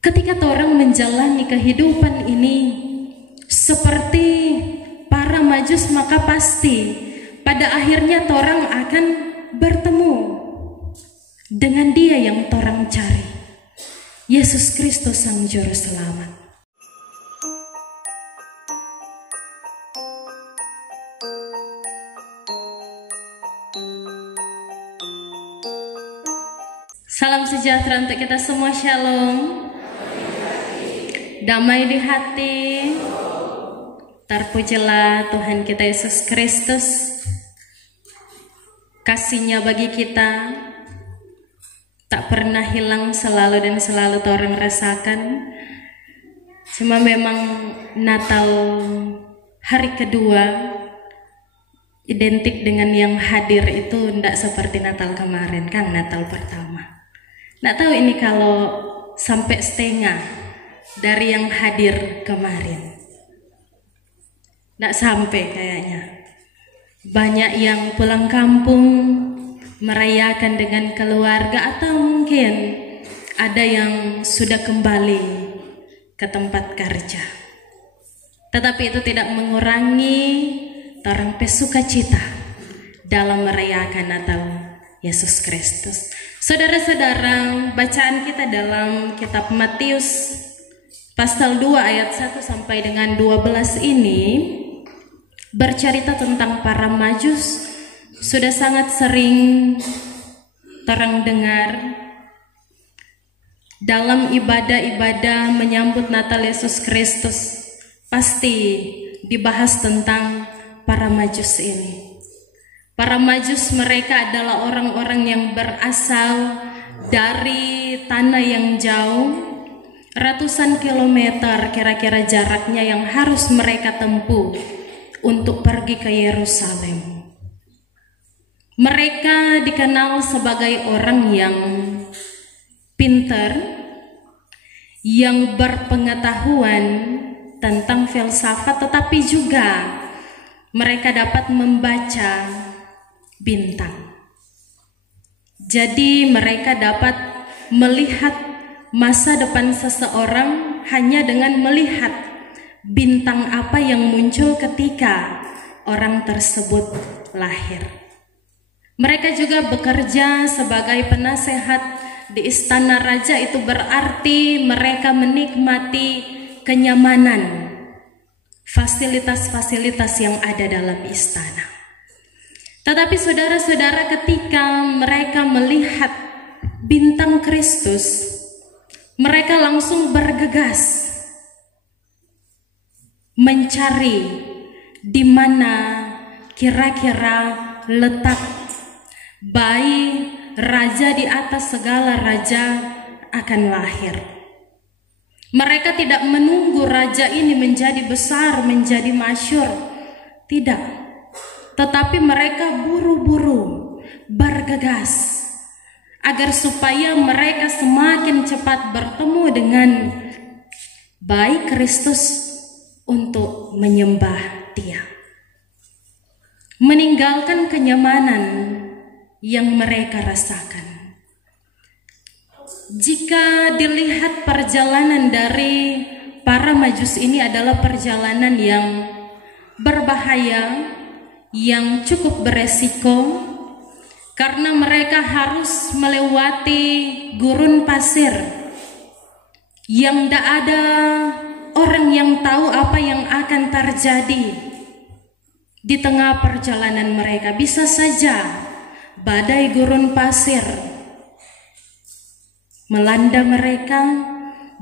Ketika orang menjalani kehidupan ini seperti para majus, maka pasti pada akhirnya orang akan bertemu dengan Dia yang orang cari, Yesus Kristus Sang Juru Selamat. Salam sejahtera untuk kita semua, shalom. Damai di hati. Terpujilah Tuhan kita Yesus Kristus. Kasih-Nya bagi kita tak pernah hilang, selalu dan selalu orang rasakan. Cuma memang Natal hari kedua identik dengan yang hadir itu tidak seperti Natal kemarin, kan Natal pertama. Nggak tahu ini kalau sampai setengah dari yang hadir kemarin. Nggak sampai kayaknya. Banyak yang pulang kampung merayakan dengan keluarga, atau mungkin ada yang sudah kembali ke tempat kerja. Tetapi itu tidak mengurangi orang sukacita dalam merayakan Natal Yesus Kristus. Saudara-saudara, bacaan kita dalam kitab Matius pasal 2 ayat 1 sampai dengan 12 ini bercerita tentang para majus. Sudah sangat sering terang dengar dalam ibadah-ibadah menyambut Natal Yesus Kristus, pasti dibahas tentang para majus ini. Para majus mereka adalah orang-orang yang berasal dari tanah yang jauh, ratusan kilometer kira-kira jaraknya yang harus mereka tempuh untuk pergi ke Yerusalem. Mereka dikenal sebagai orang yang pintar, yang berpengetahuan tentang filsafat, tetapi juga mereka dapat membaca bintang. Jadi mereka dapat melihat masa depan seseorang hanya dengan melihat bintang apa yang muncul ketika orang tersebut lahir. Mereka juga bekerja sebagai penasehat di istana raja, itu berarti mereka menikmati kenyamanan, fasilitas-fasilitas yang ada dalam istana. Tetapi saudara-saudara, ketika mereka melihat bintang Kristus, mereka langsung bergegas mencari di mana kira-kira letak bayi raja di atas segala raja akan lahir. Mereka tidak menunggu raja ini menjadi besar, menjadi masyhur, tidak. Tetapi mereka buru-buru bergegas agar supaya mereka semakin cepat bertemu dengan bayi Kristus untuk menyembah Dia, meninggalkan kenyamanan yang mereka rasakan. Jika dilihat perjalanan dari para majus ini adalah perjalanan yang berbahaya, yang cukup beresiko, karena mereka harus melewati gurun pasir yang tidak ada orang yang tahu apa yang akan terjadi di tengah perjalanan mereka. Bisa saja badai gurun pasir melanda mereka,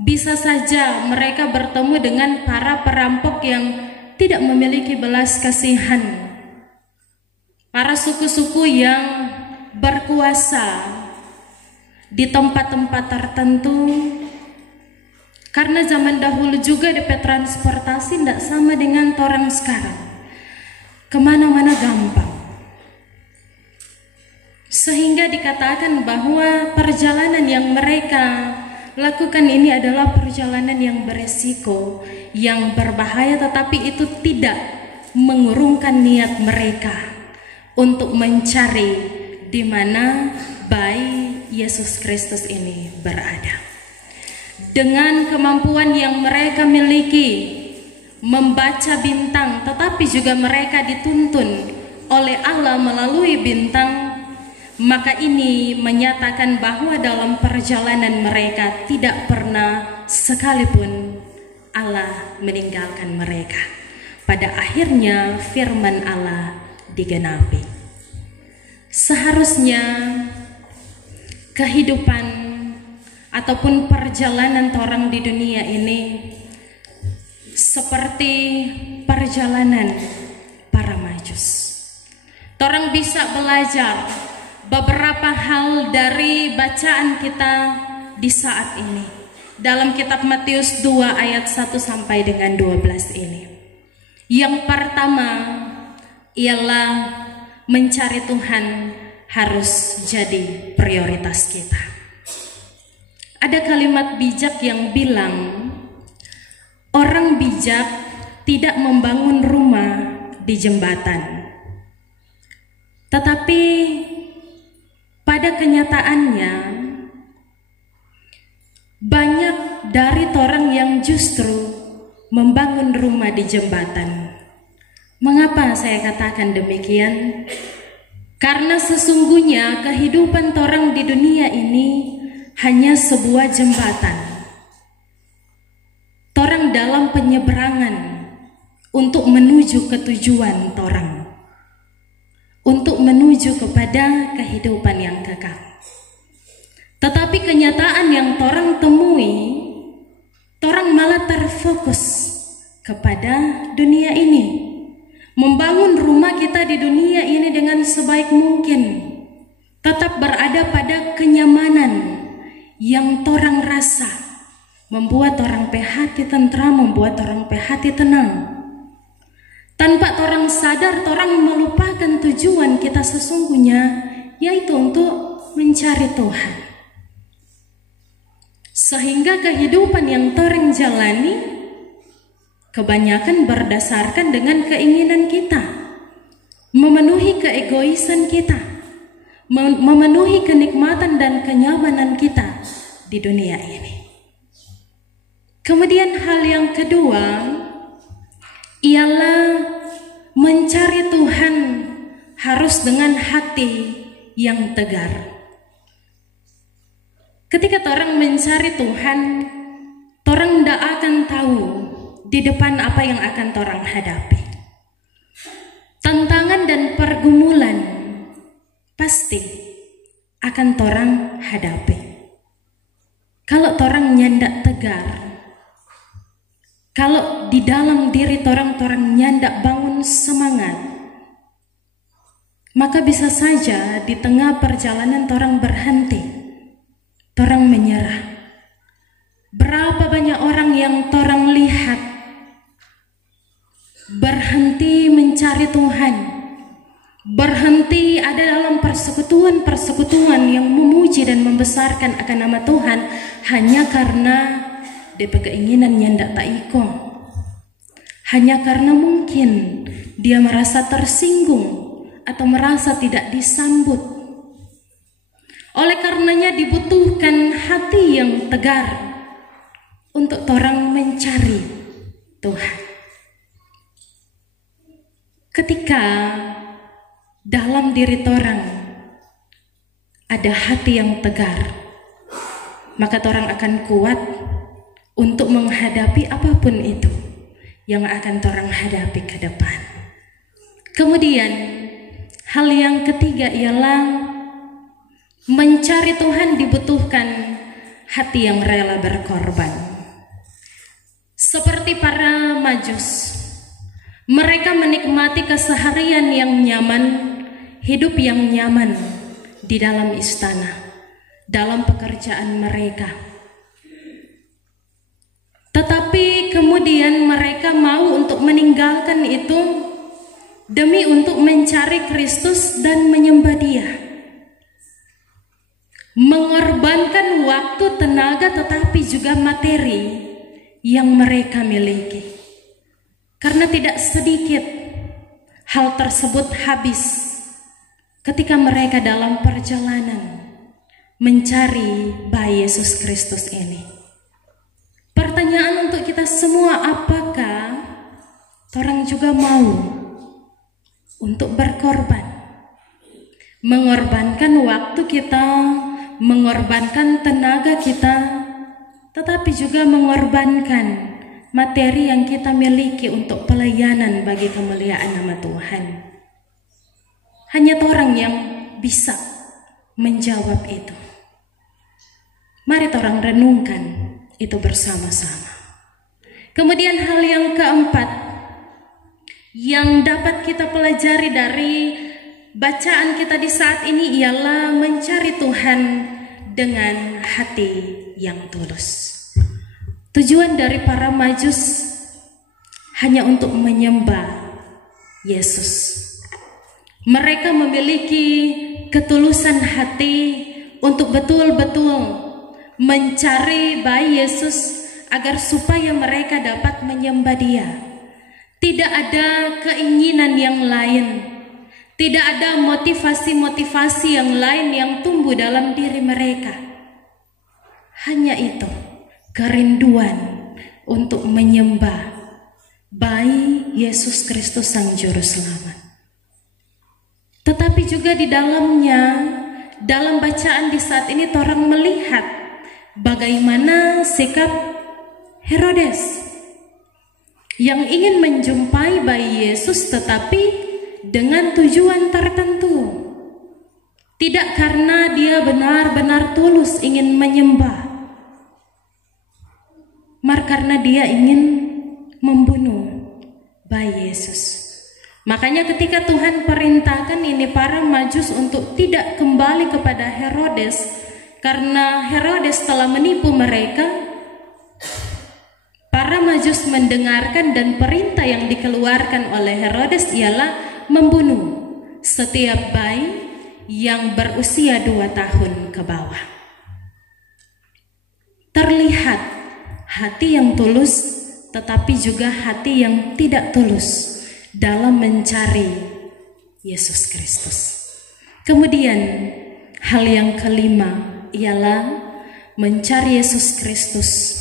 bisa saja mereka bertemu dengan para perampok yang tidak memiliki belas kasihan, para suku-suku yang berkuasa di tempat-tempat tertentu. Karena zaman dahulu juga DP transportasi tidak sama dengan orang sekarang, kemana-mana gampang, sehingga dikatakan bahwa perjalanan yang mereka lakukan ini adalah perjalanan yang beresiko, yang berbahaya, tetapi itu tidak mengurungkan niat mereka untuk mencari di mana bayi Yesus Kristus ini berada. dengan kemampuan yang mereka miliki membaca bintang, tetapi juga mereka dituntun oleh Allah melalui bintang, maka ini menyatakan bahwa dalam perjalanan mereka tidak pernah sekalipun Allah meninggalkan mereka. Pada akhirnya firman Allah digenapi. Seharusnya kehidupan ataupun perjalanan orang di dunia ini seperti perjalanan para Majus. Orang bisa belajar beberapa hal dari bacaan kita di saat ini dalam kitab Matius 2 ayat 1 sampai dengan 12 ini. Yang pertama ialah mencari Tuhan harus jadi prioritas kita. Ada kalimat bijak yang bilang, orang bijak tidak membangun rumah di jembatan. Tetapi pada kenyataannya banyak dari orang yang justru membangun rumah di jembatan. Mengapa saya katakan demikian? Karena sesungguhnya kehidupan orang di dunia ini hanya sebuah jembatan. Torang dalam penyeberangan untuk menuju ke tujuan torang, untuk menuju kepada kehidupan yang kekal. Tetapi kenyataan yang torang temui, torang malah terfokus kepada dunia ini, membangun rumah kita di dunia ini dengan sebaik mungkin, tetap berada pada kenyamanan yang torang rasa, membuat orang hati tentram, membuat orang hati tenang. Tanpa orang sadar, orang melupakan tujuan kita sesungguhnya, yaitu untuk mencari Tuhan. Sehingga kehidupan yang orang jalani kebanyakan berdasarkan dengan keinginan kita, memenuhi keegoisan kita, memenuhi kenikmatan dan kenyamanan kita di dunia ini. Kemudian hal yang kedua ialah mencari Tuhan harus dengan hati yang tegar. Ketika orang mencari Tuhan, orang tidak akan tahu di depan apa yang akan orang hadapi. Tantangan dan pergumulan pasti akan orang hadapi. Kalau orang nyandak tegar, kalau di dalam diri torang nyandak bangun semangat, maka bisa saja di tengah perjalanan torang berhenti, torang menyerah. Berapa banyak orang yang torang lihat berhenti mencari Tuhan, berhenti ada dalam persekutuan-persekutuan yang memuji dan membesarkan akan nama Tuhan hanya karena dia keinginan nyandak tak iko, hanya karena mungkin dia merasa tersinggung atau merasa tidak disambut. Oleh karenanya dibutuhkan hati yang tegar untuk orang mencari Tuhan. Ketika dalam diri orang ada hati yang tegar, maka orang akan kuat untuk menghadapi apapun itu yang akan orang hadapi ke depan. Kemudian hal yang ketiga ialah mencari Tuhan dibutuhkan hati yang rela berkorban. Seperti para Majus, mereka menikmati keseharian yang nyaman, hidup yang nyaman di dalam istana, dalam pekerjaan mereka. Tetapi kemudian mereka mau untuk meninggalkan itu demi untuk mencari Kristus dan menyembah Dia. Mengorbankan waktu, tenaga, tetapi juga materi yang mereka miliki. Karena tidak sedikit hal tersebut habis ketika mereka dalam perjalanan mencari bayi Yesus Kristus ini. kita semua, apakah orang juga mau untuk berkorban? Mengorbankan waktu kita, mengorbankan tenaga kita, tetapi juga mengorbankan materi yang kita miliki untuk pelayanan bagi kemuliaan nama Tuhan. Hanya orang yang bisa menjawab itu. Mari orang renungkan itu bersama-sama. Kemudian hal yang keempat yang dapat kita pelajari dari bacaan kita di saat ini ialah mencari Tuhan dengan hati yang tulus. Tujuan dari para Majus hanya untuk menyembah Yesus. Mereka memiliki ketulusan hati untuk betul-betul mencari bayi Yesus agar supaya mereka dapat menyembah Dia. Tidak ada keinginan yang lain, tidak ada motivasi-motivasi yang lain yang tumbuh dalam diri mereka. Hanya itu, kerinduan untuk menyembah bayi Yesus Kristus Sang Juru Selamat. Tetapi juga di dalamnya, dalam bacaan di saat ini orang melihat bagaimana sikap Herodes yang ingin menjumpai bayi Yesus tetapi dengan tujuan tertentu. Tidak karena dia benar-benar tulus ingin menyembah, karena dia ingin membunuh bayi Yesus. Makanya ketika Tuhan perintahkan ini para Majus untuk tidak kembali kepada Herodes karena Herodes telah menipu mereka, para Majus mendengarkan dan perintah yang dikeluarkan oleh Herodes ialah membunuh setiap bayi yang berusia 2 tahun ke bawah. Terlihat hati yang tulus, tetapi juga hati yang tidak tulus dalam mencari Yesus Kristus. Kemudian hal yang kelima ialah mencari Yesus Kristus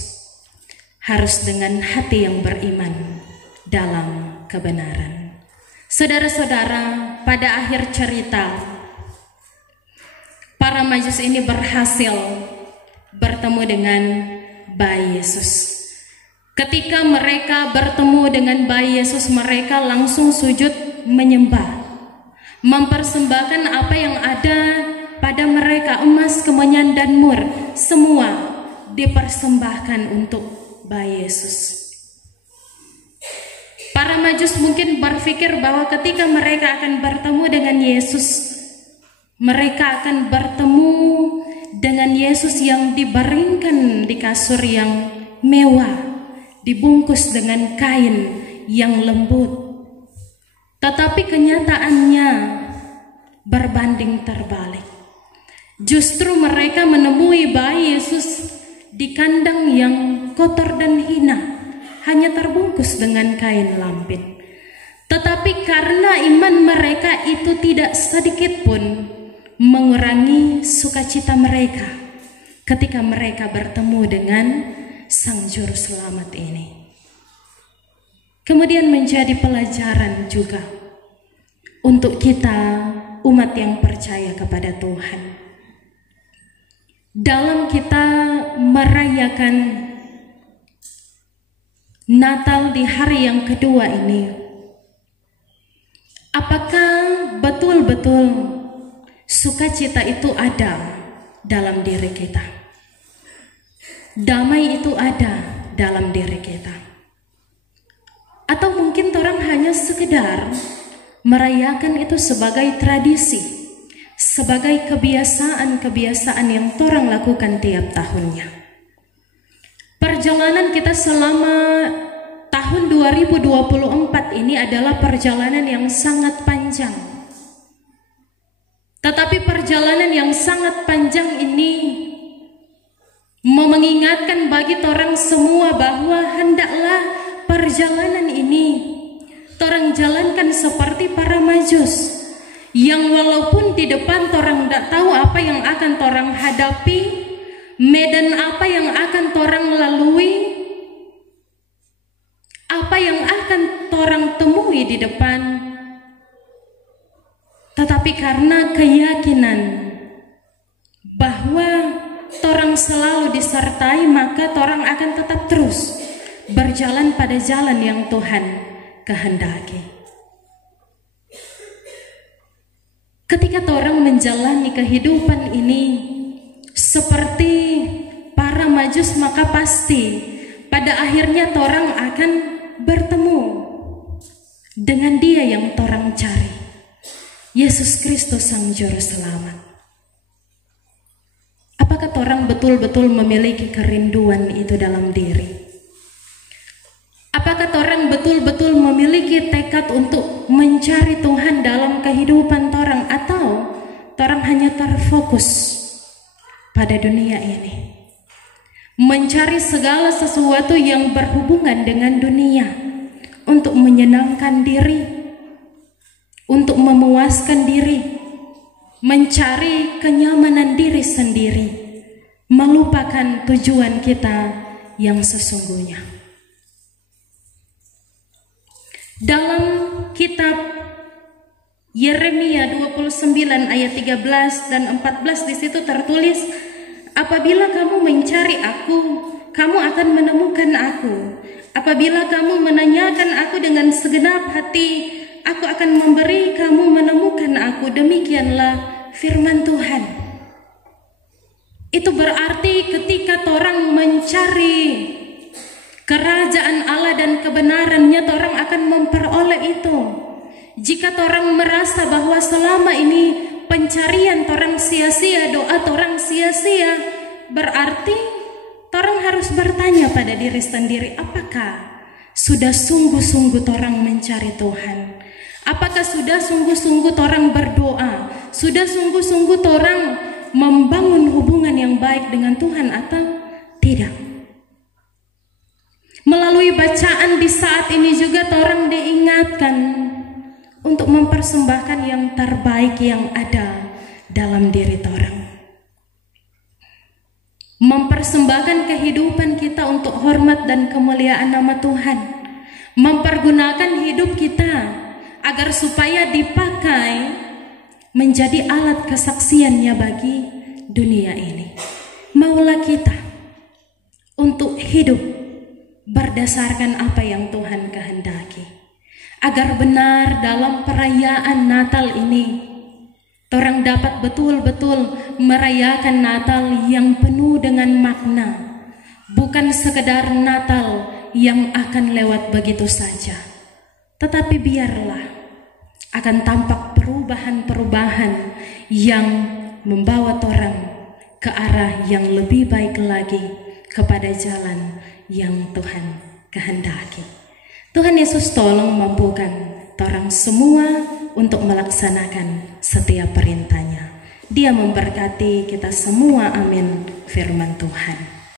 harus dengan hati yang beriman dalam kebenaran. Saudara-saudara, pada akhir cerita para Majus ini berhasil bertemu dengan bayi Yesus. Ketika mereka bertemu dengan bayi Yesus, mereka langsung sujud menyembah, mempersembahkan apa yang ada pada mereka, emas, kemenyan, dan mur, semua dipersembahkan untuk bayi Yesus. Para Majus mungkin berpikir bahwa ketika mereka akan bertemu dengan Yesus, mereka akan bertemu dengan Yesus yang dibaringkan di kasur yang mewah, dibungkus dengan kain yang lembut. Tetapi kenyataannya berbanding terbalik. Justru mereka menemui bayi Yesus di kandang yang kotor dan hina, hanya terbungkus dengan kain lampin. Tetapi karena iman mereka itu tidak sedikit pun mengurangi sukacita mereka ketika mereka bertemu dengan Sang Juru Selamat ini. Kemudian menjadi pelajaran juga untuk kita umat yang percaya kepada Tuhan. Dalam kita merayakan Natal di hari yang kedua ini, apakah betul-betul sukacita itu ada dalam diri kita? Damai itu ada dalam diri kita? Atau mungkin orang hanya sekedar merayakan itu sebagai tradisi, sebagai kebiasaan-kebiasaan yang orang lakukan tiap tahunnya. Perjalanan kita selama tahun 2024 ini adalah perjalanan yang sangat panjang. Tetapi perjalanan yang sangat panjang ini mengingatkan bagi orang semua bahwa hendaklah perjalanan ini orang jalankan seperti para Majus, yang walaupun di depan orang tidak tahu apa yang akan orang hadapi, medan apa yang akan orang lalui, temui di depan, tetapi karena keyakinan bahwa torang selalu disertai, maka torang akan tetap terus berjalan pada jalan yang Tuhan kehendaki. Ketika torang menjalani kehidupan ini seperti para Majus, maka pasti pada akhirnya torang akan bertemu dengan Dia yang torang cari, Yesus Kristus Sang Juru Selamat. Apakah torang betul-betul memiliki kerinduan itu dalam diri? Apakah torang betul-betul memiliki tekad untuk mencari Tuhan dalam kehidupan torang, atau torang hanya terfokus pada dunia ini, mencari segala sesuatu yang berhubungan dengan dunia untuk menyenangkan diri, untuk memuaskan diri, mencari kenyamanan diri sendiri, melupakan tujuan kita yang sesungguhnya. Dalam kitab Yeremia 29 ayat 13 dan 14 di situ tertulis, apabila kamu mencari aku, kamu akan menemukan aku. Apabila kamu menanyakan aku dengan segenap hati, aku akan memberi kamu menemukan aku. Demikianlah firman Tuhan. Itu berarti ketika torang mencari kerajaan Allah dan kebenarannya, torang akan memperoleh itu. Jika torang merasa bahwa selama ini pencarian torang sia-sia, doa torang sia-sia, berarti torang harus bertanya pada diri sendiri, apakah sudah sungguh-sungguh torang mencari Tuhan? Apakah sudah sungguh-sungguh torang berdoa? Sudah sungguh-sungguh torang membangun hubungan yang baik dengan Tuhan atau tidak? Melalui bacaan di saat ini juga torang diingatkan untuk mempersembahkan yang terbaik yang ada dalam diri torang. Mempersembahkan kehidupan kita untuk hormat dan kemuliaan nama Tuhan. Mempergunakan hidup kita agar supaya dipakai menjadi alat kesaksiannya bagi dunia ini. Maulah kita untuk hidup berdasarkan apa yang Tuhan kehendaki, agar benar dalam perayaan Natal ini torang dapat betul-betul merayakan Natal yang penuh dengan makna, bukan sekedar Natal yang akan lewat begitu saja, tetapi biarlah akan tampak perubahan-perubahan yang membawa torang ke arah yang lebih baik lagi, kepada jalan yang Tuhan kehendaki. Tuhan Yesus tolong mampukan torang semua untuk melaksanakan setiap perintahnya. Dia memberkati kita semua, amin, firman Tuhan.